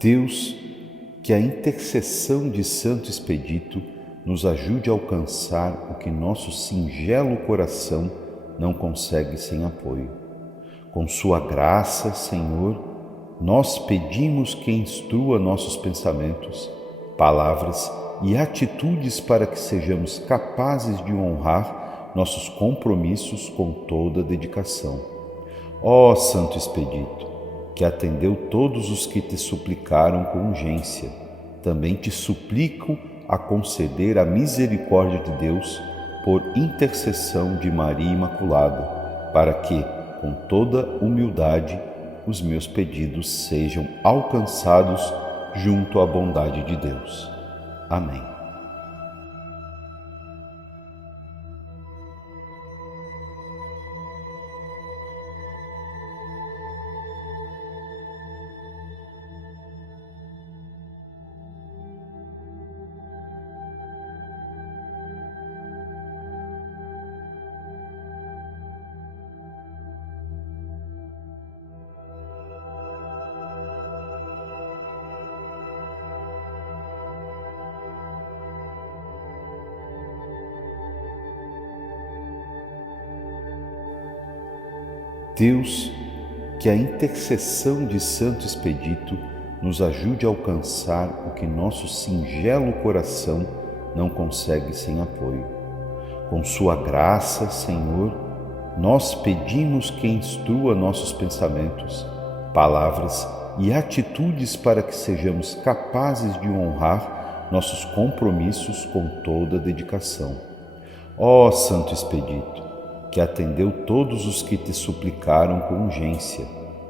Deus, que a intercessão de Santo Expedito nos ajude a alcançar o que nosso singelo coração não consegue sem apoio. Com sua graça, Senhor, nós pedimos que instrua nossos pensamentos, palavras e atitudes para que sejamos capazes de honrar nossos compromissos com toda dedicação. Ó Santo Expedito, que atendeu todos os que te suplicaram com urgência, também te suplico a conceder a misericórdia de Deus por intercessão de Maria Imaculada, para que, com toda humildade, os meus pedidos sejam alcançados junto à bondade de Deus. Amém. Deus, que a intercessão de Santo Expedito nos ajude a alcançar o que nosso singelo coração não consegue sem apoio. Com sua graça, Senhor, nós pedimos que instrua nossos pensamentos, palavras e atitudes para que sejamos capazes de honrar nossos compromissos com toda dedicação. Ó Santo Expedito, que atendeu todos os que te suplicaram com urgência,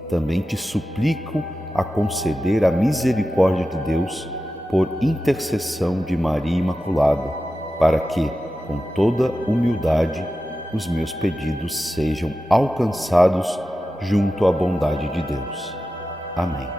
também te suplico a conceder a misericórdia de Deus por intercessão de Maria Imaculada, para que, com toda humildade, os meus pedidos sejam alcançados junto à bondade de Deus. Amém.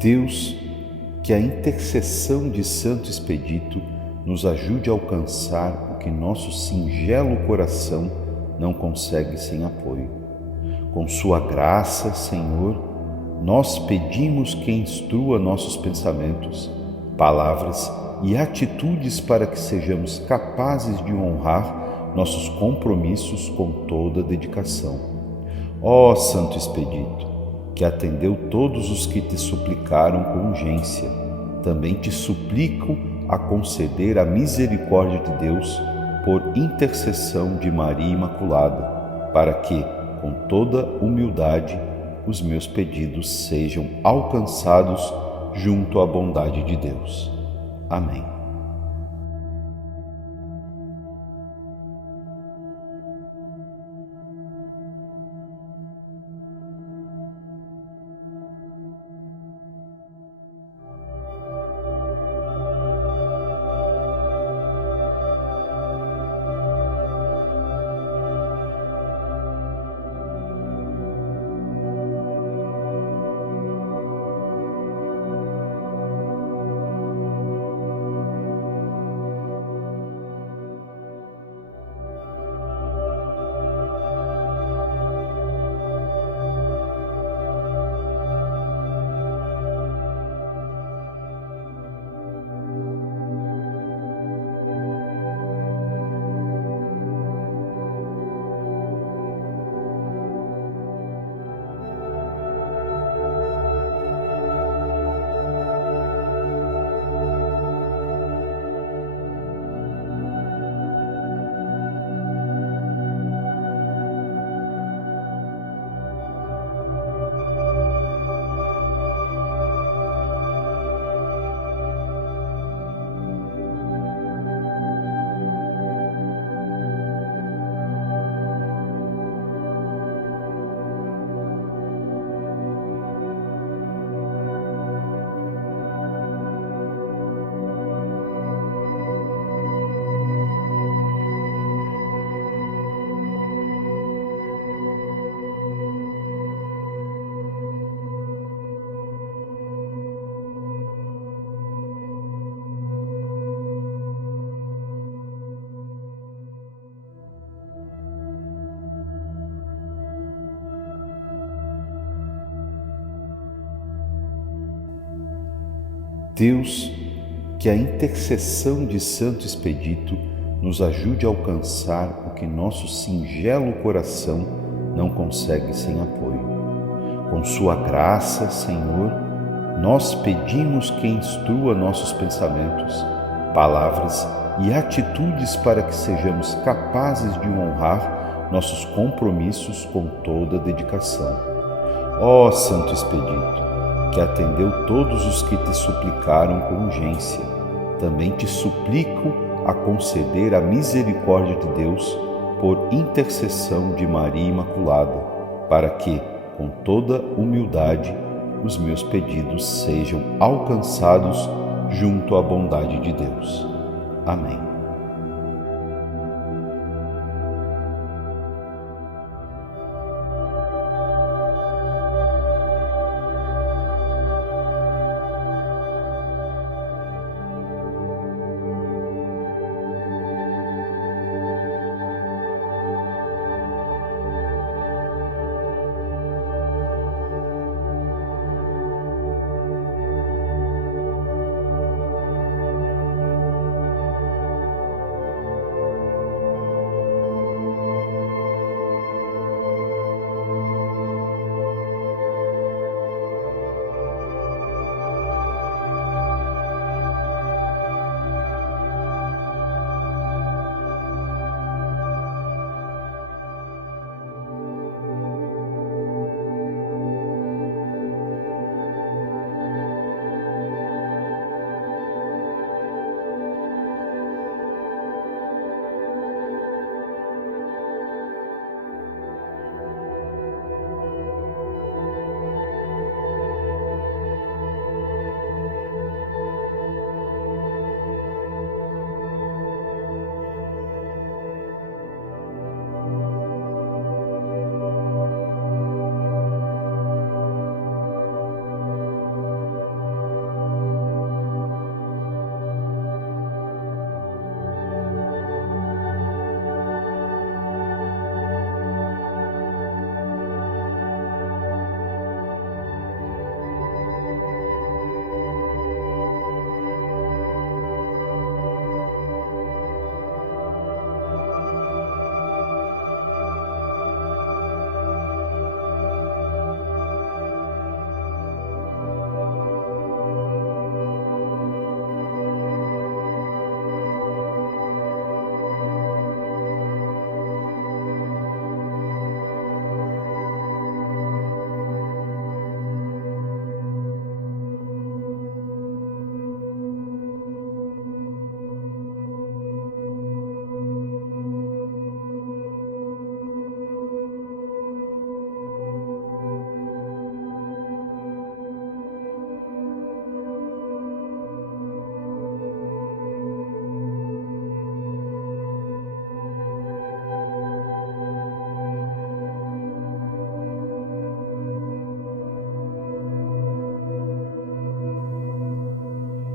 Deus, que a intercessão de Santo Expedito nos ajude a alcançar o que nosso singelo coração não consegue sem apoio. Com sua graça, Senhor, nós pedimos que instrua nossos pensamentos, palavras e atitudes para que sejamos capazes de honrar nossos compromissos com toda dedicação. Ó Santo Expedito, que atendeu todos os que te suplicaram com urgência, também te suplico a conceder a misericórdia de Deus por intercessão de Maria Imaculada, para que, com toda humildade, os meus pedidos sejam alcançados junto à bondade de Deus. Amém. Deus, que a intercessão de Santo Expedito nos ajude a alcançar o que nosso singelo coração não consegue sem apoio. Com sua graça, Senhor, nós pedimos que instrua nossos pensamentos, palavras e atitudes para que sejamos capazes de honrar nossos compromissos com toda dedicação. Ó Santo Expedito, que atendeu todos os que te suplicaram com urgência, também te suplico a conceder a misericórdia de Deus por intercessão de Maria Imaculada, para que, com toda humildade, os meus pedidos sejam alcançados junto à bondade de Deus. Amém.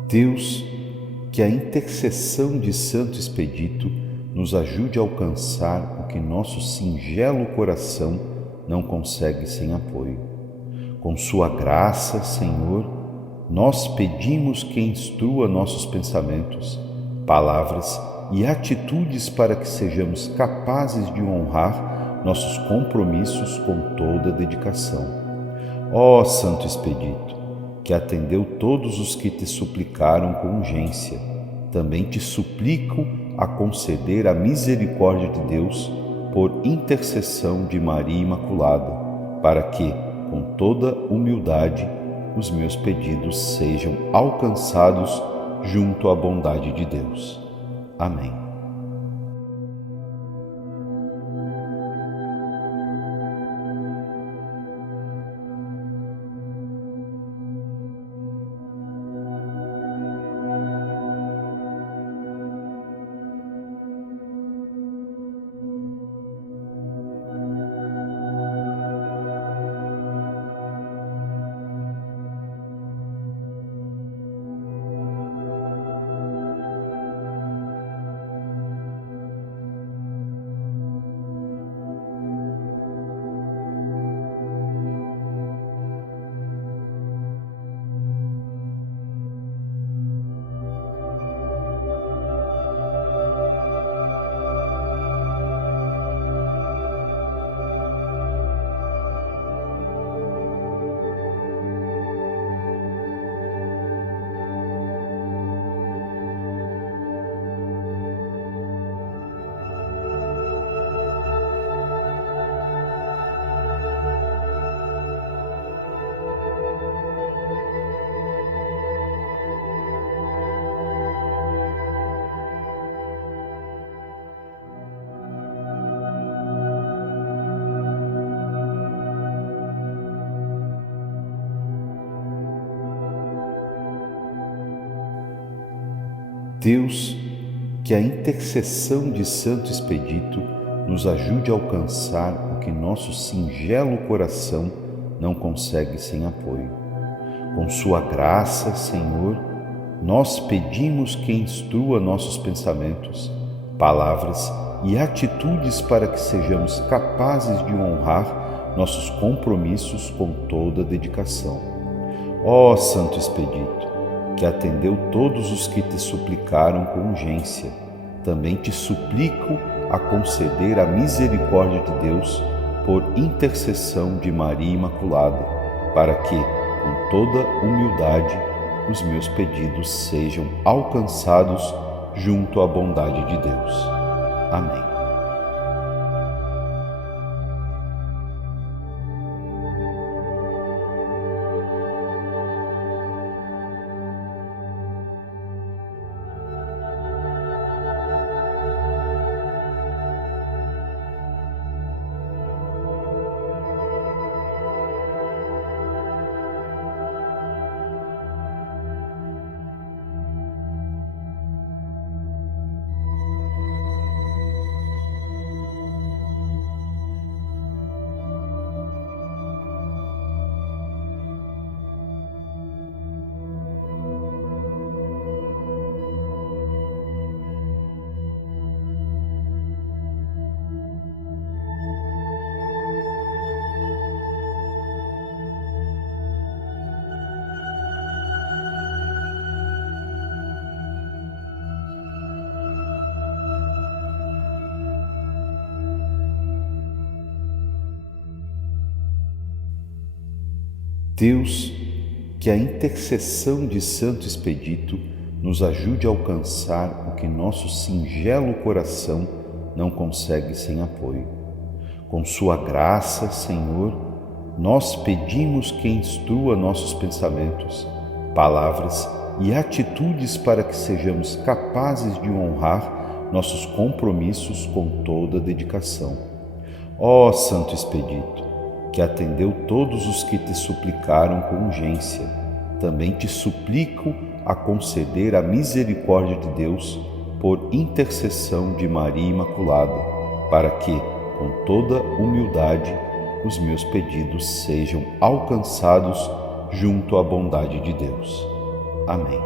Deus, que a intercessão de Santo Expedito nos ajude a alcançar o que nosso singelo coração não consegue sem apoio. Com sua graça, Senhor, nós pedimos que instrua nossos pensamentos, palavras e atitudes para que sejamos capazes de honrar nossos compromissos com toda dedicação. Ó Santo Expedito, que atendeu todos os que te suplicaram com urgência, também te suplico a conceder a misericórdia de Deus por intercessão de Maria Imaculada, para que, com toda humildade, os meus pedidos sejam alcançados junto à bondade de Deus. Amém. Deus, que a intercessão de Santo Expedito nos ajude a alcançar o que nosso singelo coração não consegue sem apoio. Com sua graça, Senhor, nós pedimos que instrua nossos pensamentos, palavras e atitudes para que sejamos capazes de honrar nossos compromissos com toda dedicação. Ó Santo Expedito, que atendeu todos os que te suplicaram com urgência, também te suplico a conceder a misericórdia de Deus por intercessão de Maria Imaculada, para que, com toda humildade, os meus pedidos sejam alcançados junto à bondade de Deus. Amém. Deus, que a intercessão de Santo Expedito nos ajude a alcançar o que nosso singelo coração não consegue sem apoio. Com sua graça, Senhor, nós pedimos que instrua nossos pensamentos, palavras e atitudes para que sejamos capazes de honrar nossos compromissos com toda dedicação. Ó Santo Expedito, que atendeu todos os que te suplicaram com urgência, também te suplico a conceder a misericórdia de Deus por intercessão de Maria Imaculada, para que, com toda humildade, os meus pedidos sejam alcançados junto à bondade de Deus. Amém.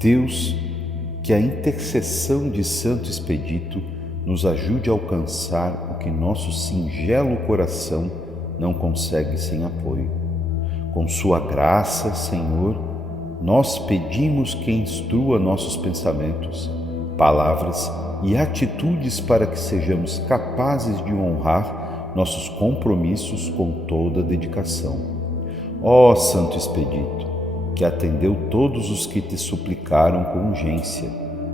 Deus, que a intercessão de Santo Expedito nos ajude a alcançar o que nosso singelo coração não consegue sem apoio. Com sua graça, Senhor, nós pedimos que instrua nossos pensamentos, palavras e atitudes para que sejamos capazes de honrar nossos compromissos com toda dedicação. Ó Santo Expedito, que atendeu todos os que te suplicaram com urgência,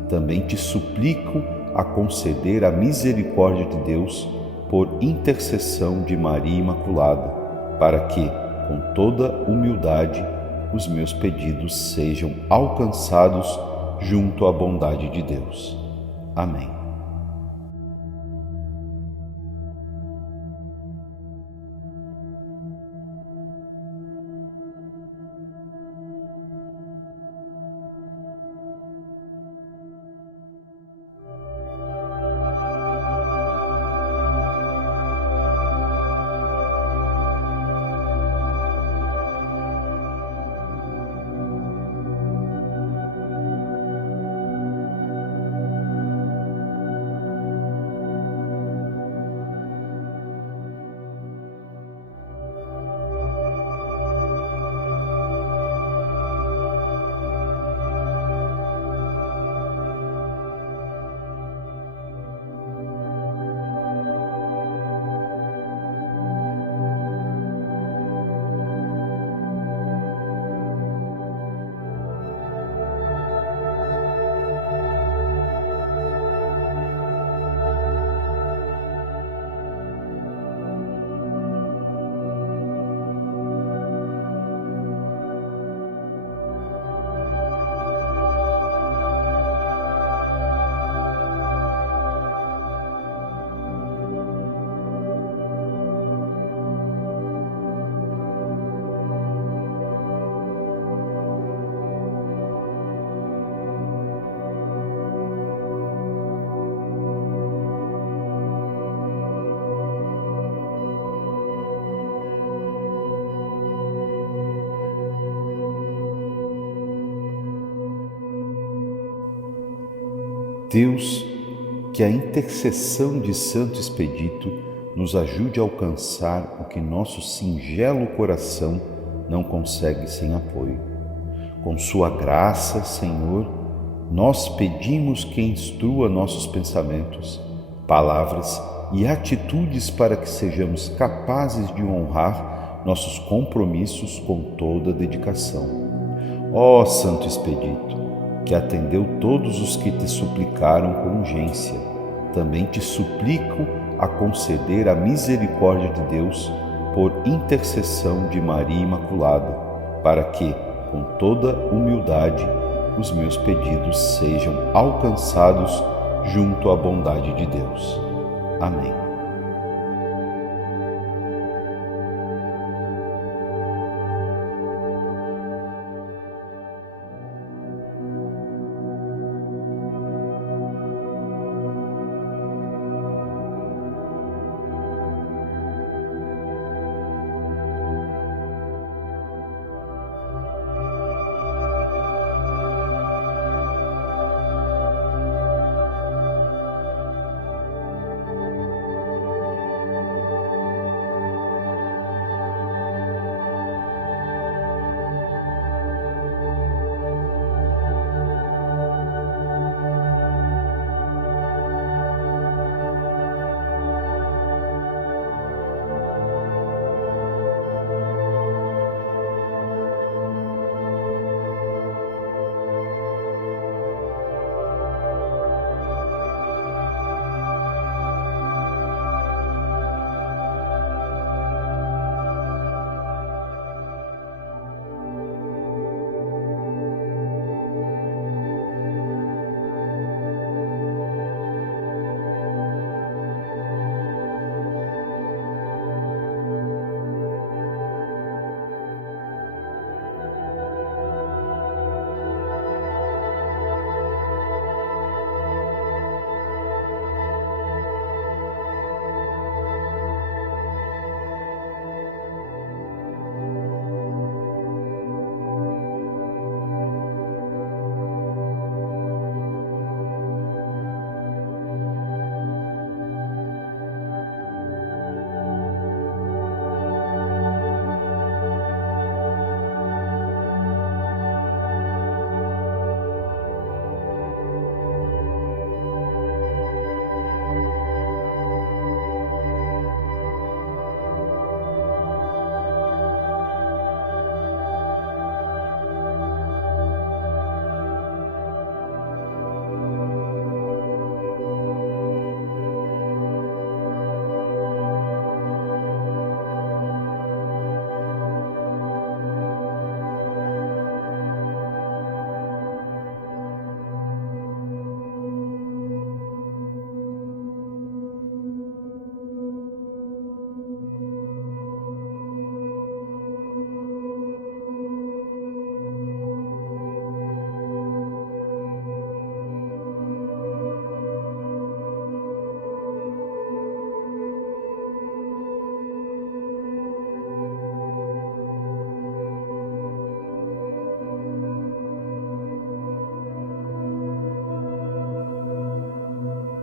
também te suplico a conceder a misericórdia de Deus por intercessão de Maria Imaculada, para que, com toda humildade, os meus pedidos sejam alcançados junto à bondade de Deus. Amém. Deus, que a intercessão de Santo Expedito nos ajude a alcançar o que nosso singelo coração não consegue sem apoio. Com sua graça, Senhor, nós pedimos que instrua nossos pensamentos, palavras e atitudes para que sejamos capazes de honrar nossos compromissos com toda dedicação. Ó Santo Expedito, que atendeu todos os que te suplicaram com urgência, também te suplico a conceder a misericórdia de Deus por intercessão de Maria Imaculada, para que, com toda humildade, os meus pedidos sejam alcançados junto à bondade de Deus. Amém.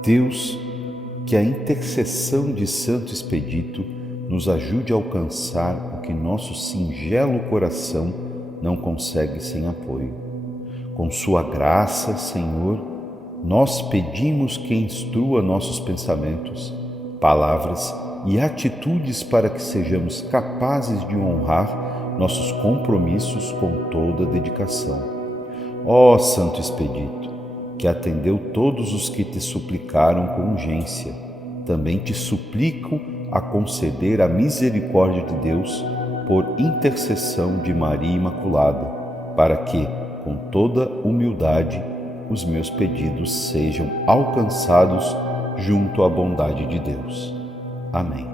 Deus, que a intercessão de Santo Expedito nos ajude a alcançar o que nosso singelo coração não consegue sem apoio. Com sua graça, Senhor, nós pedimos que instrua nossos pensamentos, palavras e atitudes para que sejamos capazes de honrar nossos compromissos com toda dedicação. Ó Santo Expedito, que atendeu todos os que te suplicaram com urgência, também te suplico a conceder a misericórdia de Deus por intercessão de Maria Imaculada, para que, com toda humildade, os meus pedidos sejam alcançados junto à bondade de Deus. Amém.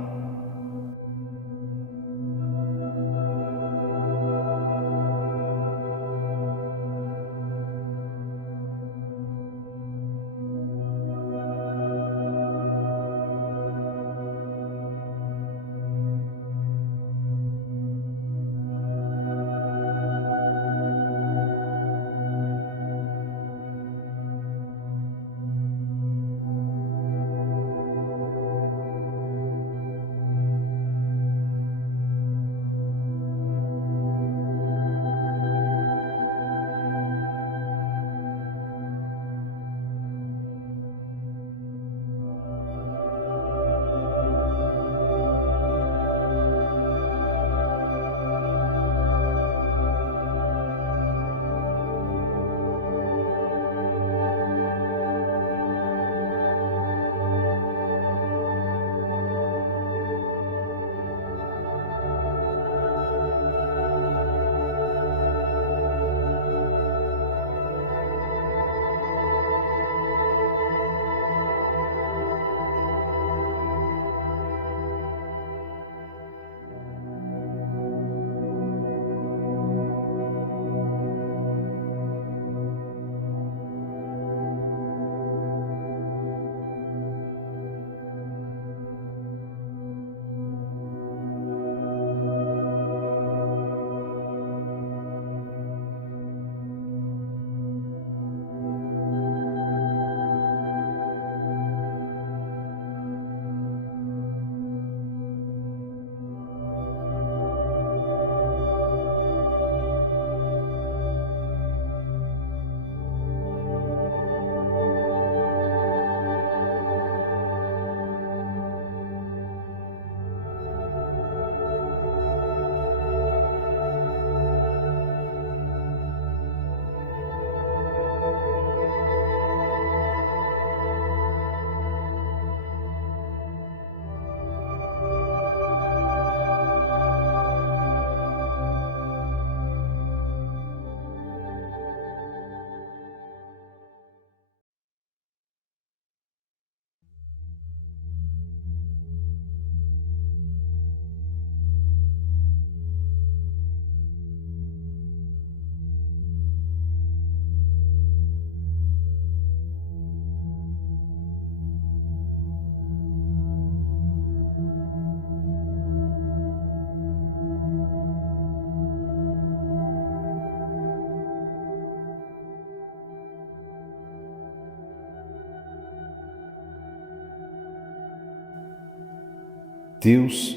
Deus,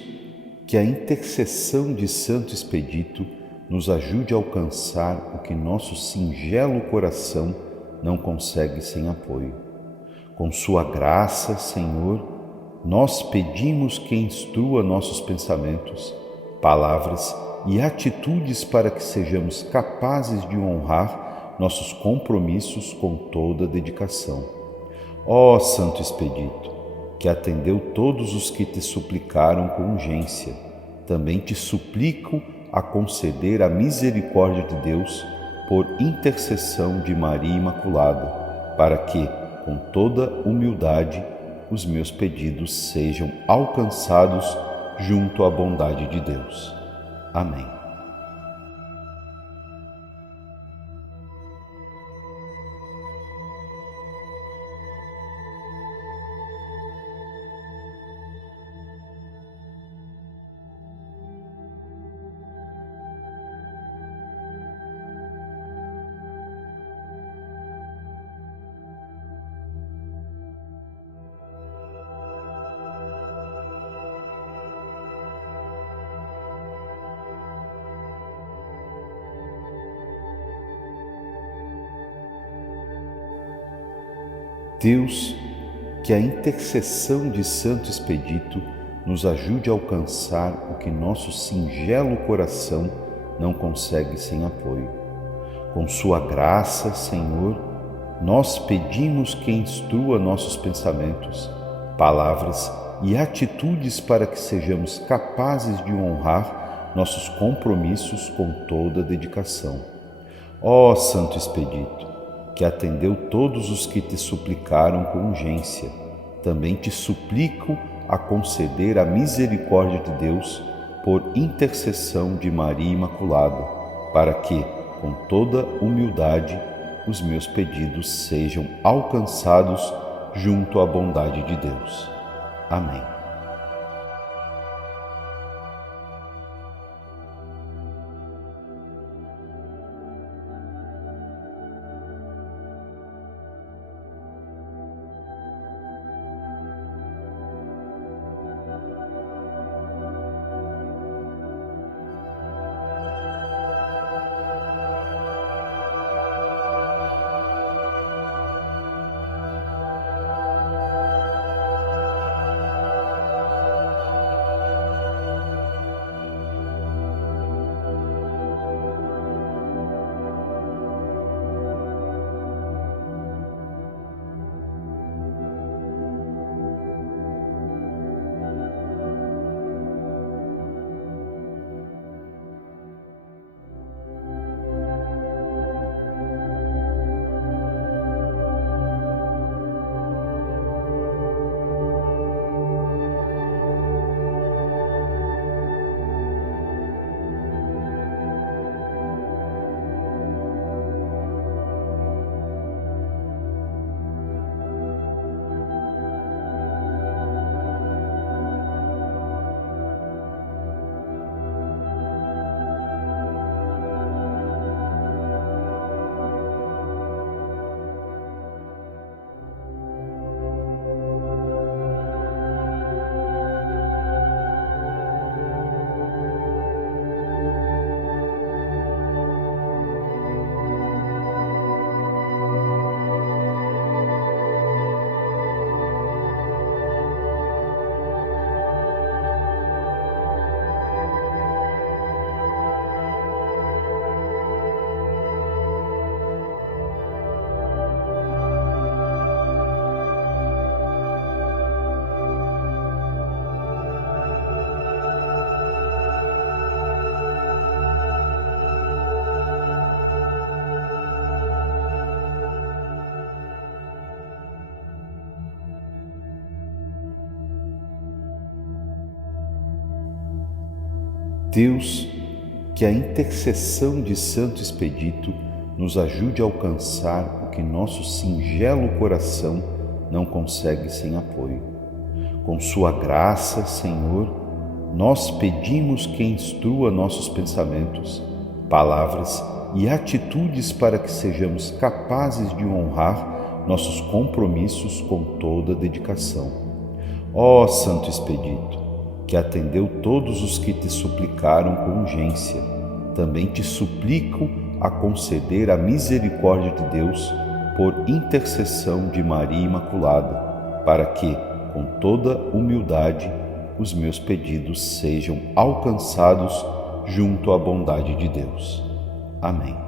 que a intercessão de Santo Expedito nos ajude a alcançar o que nosso singelo coração não consegue sem apoio. Com sua graça, Senhor, nós pedimos que instrua nossos pensamentos, palavras e atitudes para que sejamos capazes de honrar nossos compromissos com toda dedicação. Ó Santo Expedito, que atendeu todos os que te suplicaram com urgência, também te suplico a conceder a misericórdia de Deus por intercessão de Maria Imaculada, para que, com toda humildade, os meus pedidos sejam alcançados junto à bondade de Deus. Amém. Deus, que a intercessão de Santo Expedito nos ajude a alcançar o que nosso singelo coração não consegue sem apoio. Com sua graça, Senhor, nós pedimos que instrua nossos pensamentos, palavras e atitudes para que sejamos capazes de honrar nossos compromissos com toda dedicação. Ó Santo Expedito, que atendeu todos os que te suplicaram com urgência, também te suplico a conceder a misericórdia de Deus por intercessão de Maria Imaculada, para que, com toda humildade, os meus pedidos sejam alcançados junto à bondade de Deus. Amém. Deus, que a intercessão de Santo Expedito nos ajude a alcançar o que nosso singelo coração não consegue sem apoio. Com sua graça, Senhor, nós pedimos que instrua nossos pensamentos, palavras e atitudes para que sejamos capazes de honrar nossos compromissos com toda dedicação. Ó Santo Expedito, que atendeu todos os que te suplicaram com urgência, também te suplico a conceder a misericórdia de Deus por intercessão de Maria Imaculada, para que, com toda humildade, os meus pedidos sejam alcançados junto à bondade de Deus. Amém.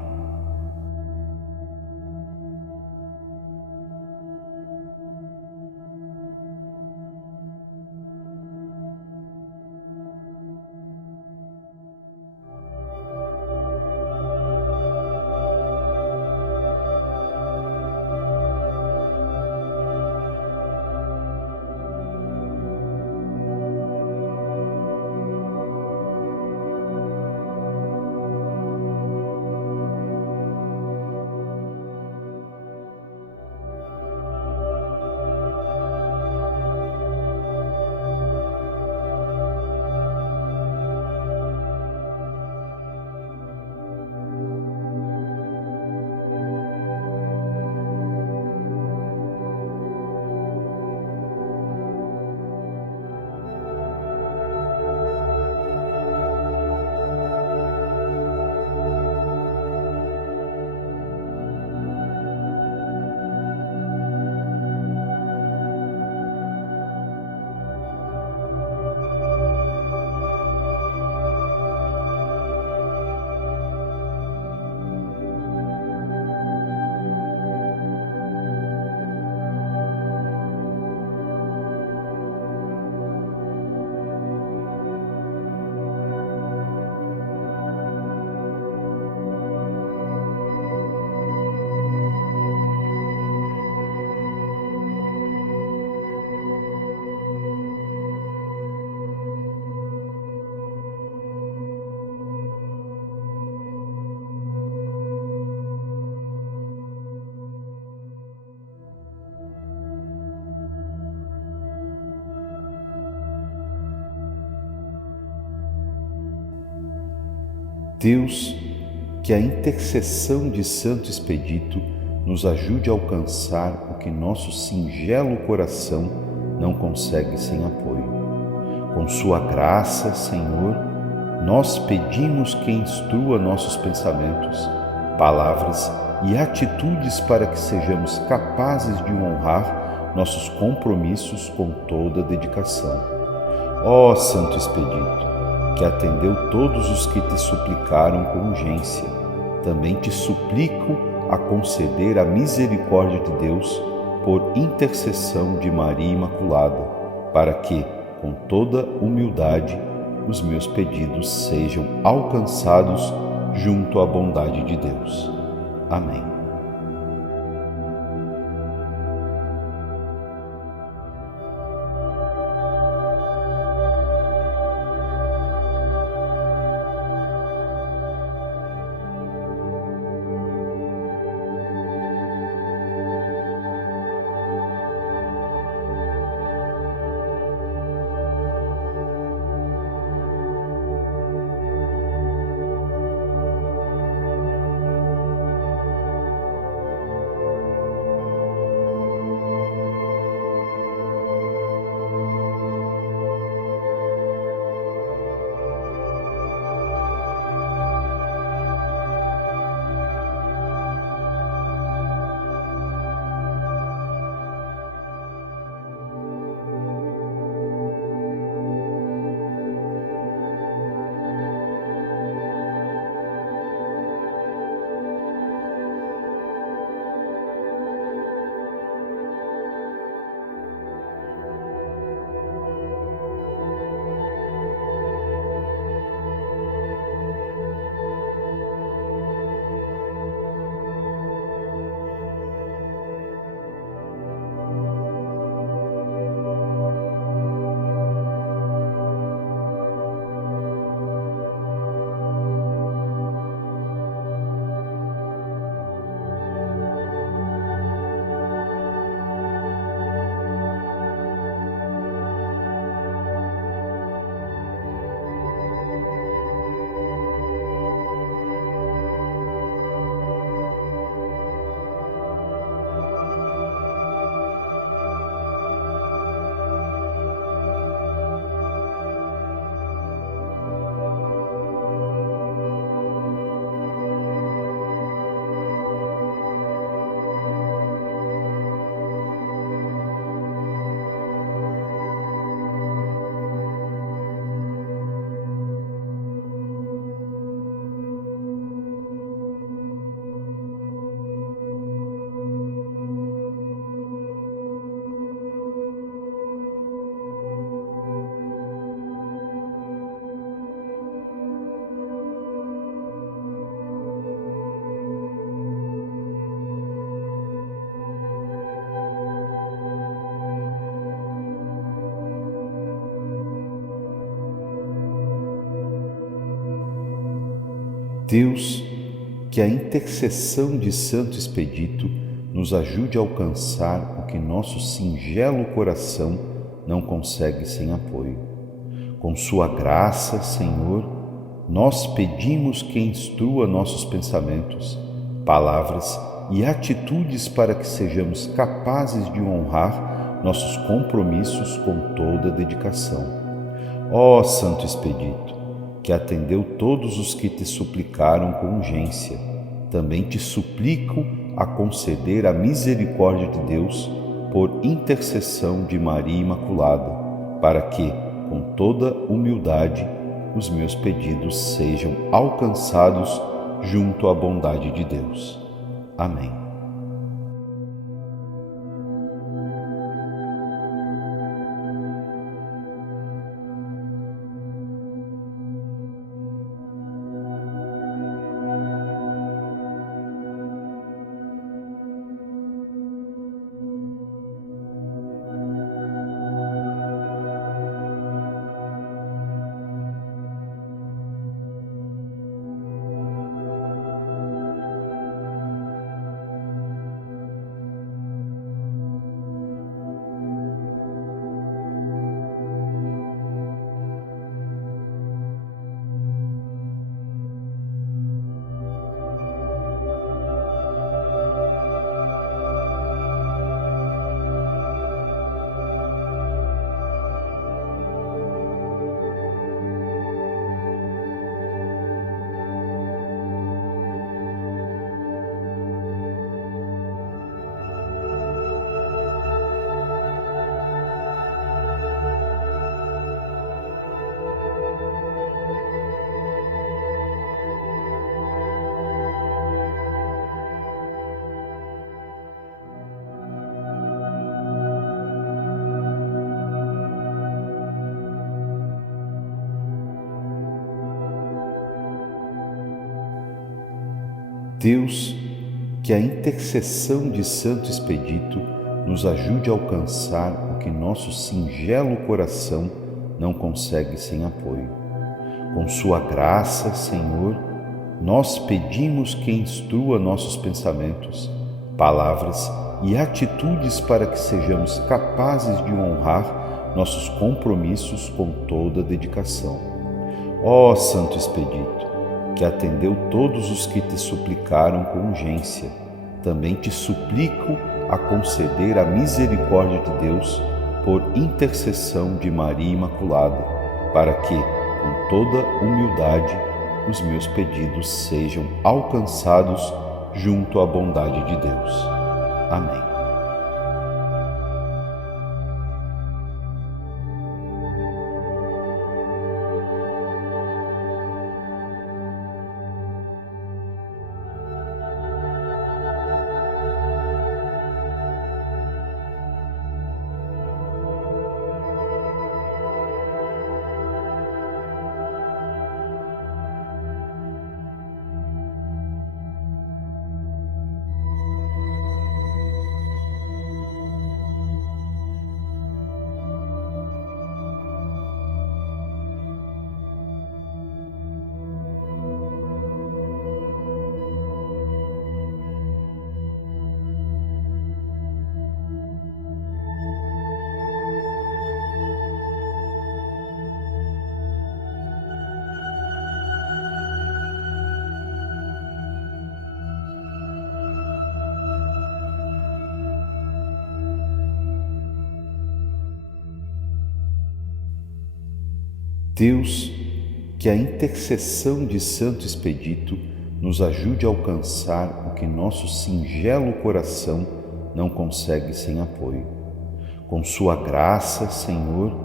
Deus, que a intercessão de Santo Expedito nos ajude a alcançar o que nosso singelo coração não consegue sem apoio. Com sua graça, Senhor, nós pedimos que instrua nossos pensamentos, palavras e atitudes para que sejamos capazes de honrar nossos compromissos com toda dedicação. Ó Santo Expedito, que atendeu todos os que te suplicaram com urgência, também te suplico a conceder a misericórdia de Deus por intercessão de Maria Imaculada, para que, com toda humildade, os meus pedidos sejam alcançados junto à bondade de Deus. Amém. Deus, que a intercessão de Santo Expedito nos ajude a alcançar o que nosso singelo coração não consegue sem apoio. Com sua graça, Senhor, nós pedimos que instrua nossos pensamentos, palavras e atitudes para que sejamos capazes de honrar nossos compromissos com toda dedicação. Ó Santo Expedito, que atendeu todos os que te suplicaram com urgência, também te suplico a conceder a misericórdia de Deus por intercessão de Maria Imaculada, para que, com toda humildade, os meus pedidos sejam alcançados junto à bondade de Deus. Amém. Deus, que a intercessão de Santo Expedito nos ajude a alcançar o que nosso singelo coração não consegue sem apoio. Com sua graça, Senhor, nós pedimos que instrua nossos pensamentos, palavras e atitudes para que sejamos capazes de honrar nossos compromissos com toda dedicação. Ó Santo Expedito, que atendeu todos os que te suplicaram com urgência, também te suplico a conceder a misericórdia de Deus por intercessão de Maria Imaculada, para que, com toda humildade, os meus pedidos sejam alcançados junto à bondade de Deus. Amém. Deus, que a intercessão de Santo Expedito nos ajude a alcançar o que nosso singelo coração não consegue sem apoio. Com sua graça, Senhor,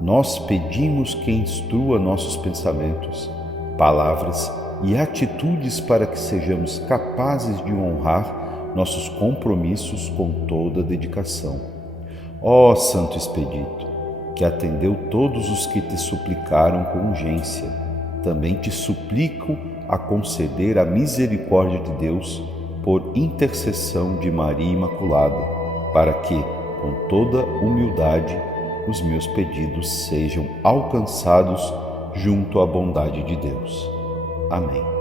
nós pedimos que instrua nossos pensamentos, palavras e atitudes para que sejamos capazes de honrar nossos compromissos com toda dedicação. Ó Santo Expedito, que atendeu todos os que te suplicaram com urgência, também te suplico a conceder a misericórdia de Deus por intercessão de Maria Imaculada, para que, com toda humildade, os meus pedidos sejam alcançados junto à bondade de Deus. Amém.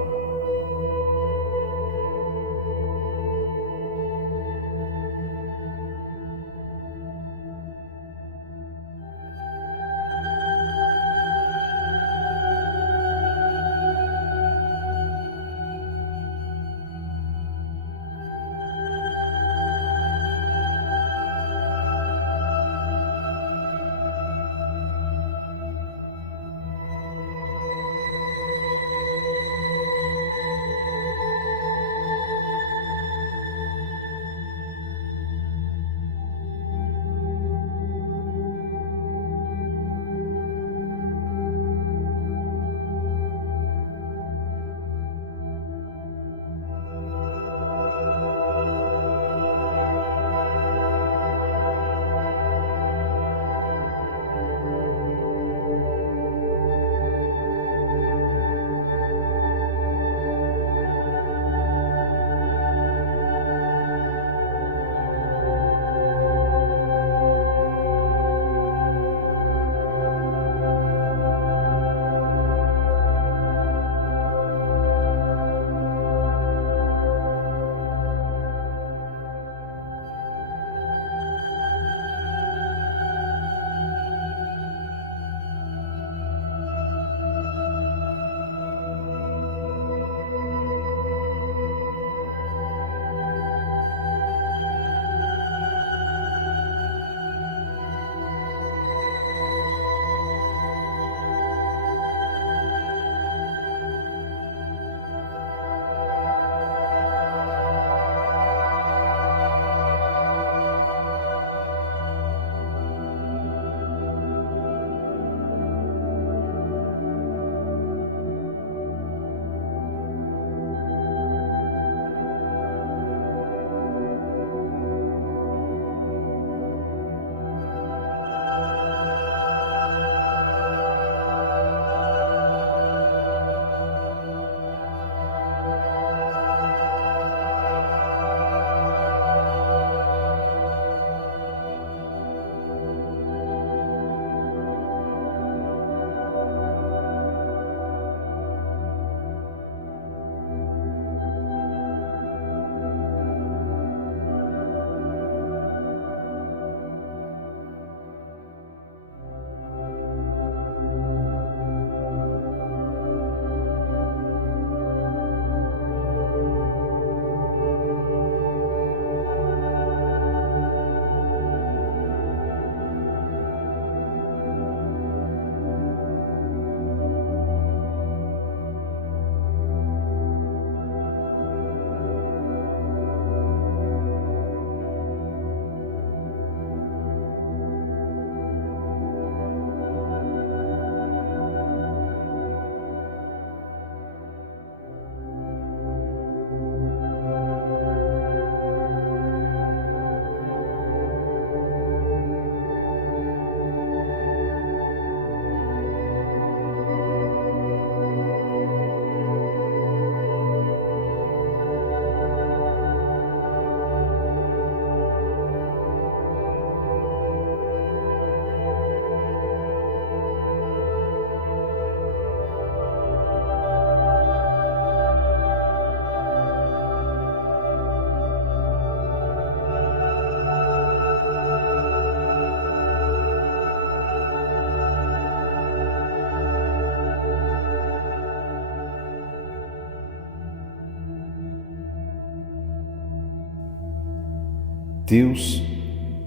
Deus,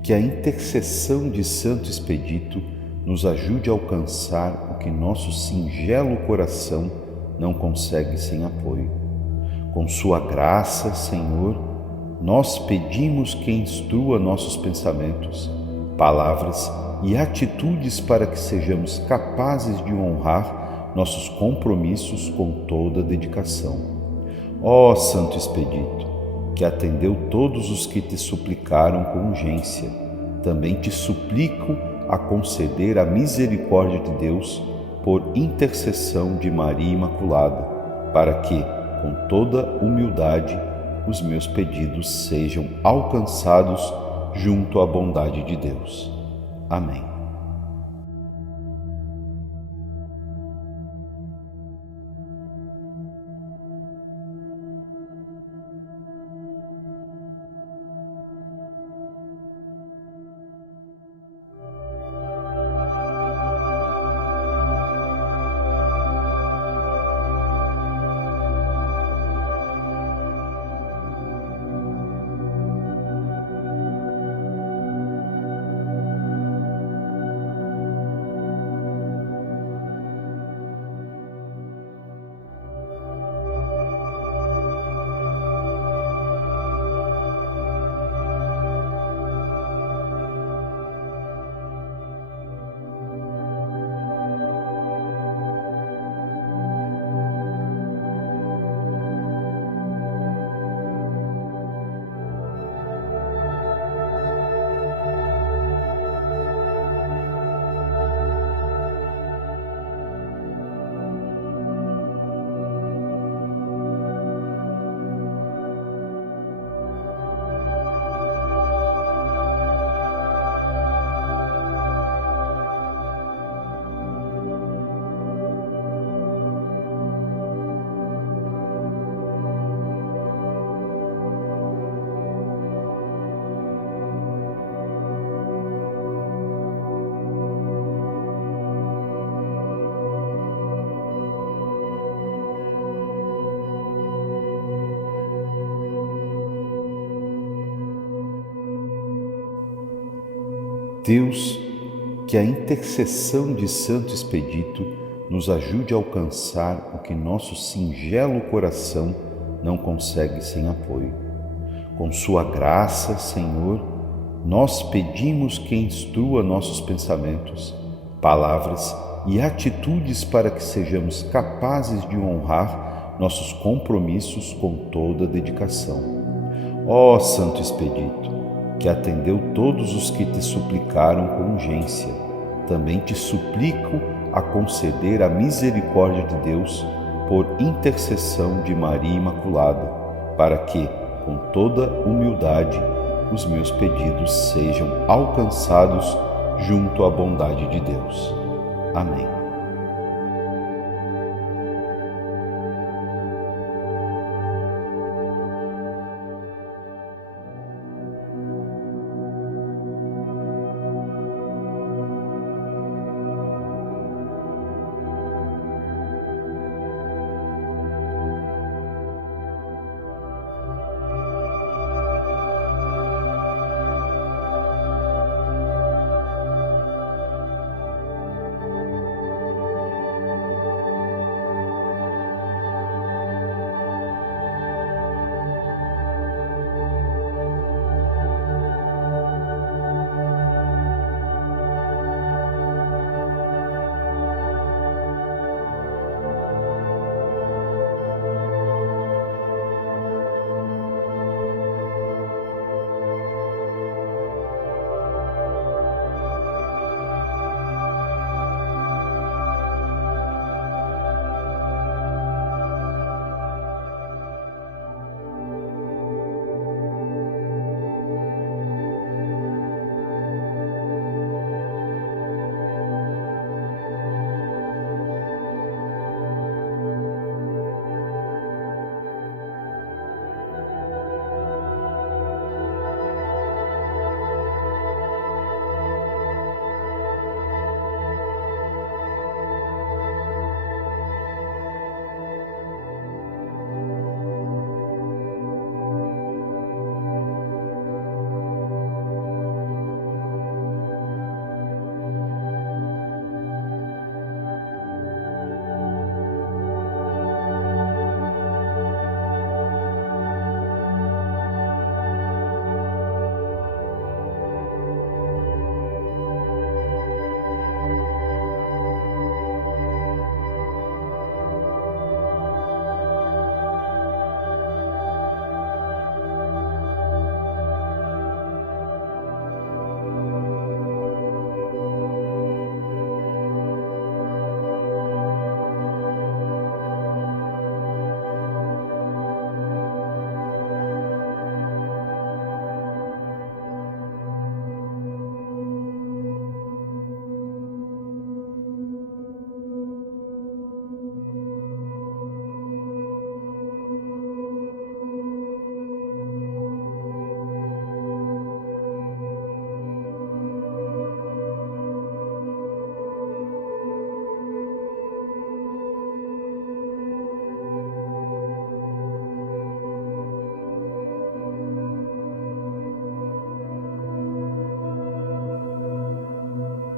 que a intercessão de Santo Expedito nos ajude a alcançar o que nosso singelo coração não consegue sem apoio. Com sua graça, Senhor, nós pedimos que instrua nossos pensamentos, palavras e atitudes para que sejamos capazes de honrar nossos compromissos com toda dedicação. Ó Santo Expedito, que atendeu todos os que te suplicaram com urgência, também te suplico a conceder a misericórdia de Deus por intercessão de Maria Imaculada, para que, com toda humildade, os meus pedidos sejam alcançados junto à bondade de Deus. Amém. Deus, que a intercessão de Santo Expedito nos ajude a alcançar o que nosso singelo coração não consegue sem apoio. Com sua graça, Senhor, nós pedimos que instrua nossos pensamentos, palavras e atitudes para que sejamos capazes de honrar nossos compromissos com toda dedicação. Ó Santo Expedito, que atendeu todos os que te suplicaram com urgência, também te suplico a conceder a misericórdia de Deus por intercessão de Maria Imaculada, para que, com toda humildade, os meus pedidos sejam alcançados junto à bondade de Deus. Amém.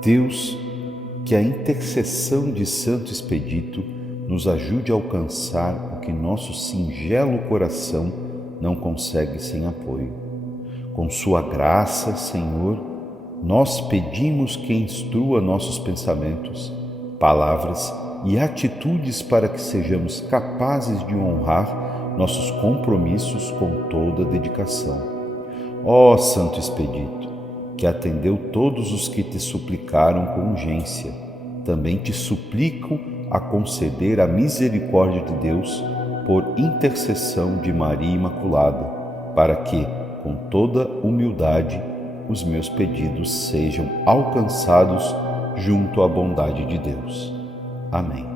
Deus, que a intercessão de Santo Expedito nos ajude a alcançar o que nosso singelo coração não consegue sem apoio. Com sua graça, Senhor, nós pedimos que instrua nossos pensamentos, palavras e atitudes para que sejamos capazes de honrar nossos compromissos com toda dedicação. Ó Santo Expedito, que atendeu todos os que te suplicaram com urgência, também te suplico a conceder a misericórdia de Deus por intercessão de Maria Imaculada, para que, com toda humildade, os meus pedidos sejam alcançados junto à bondade de Deus. Amém.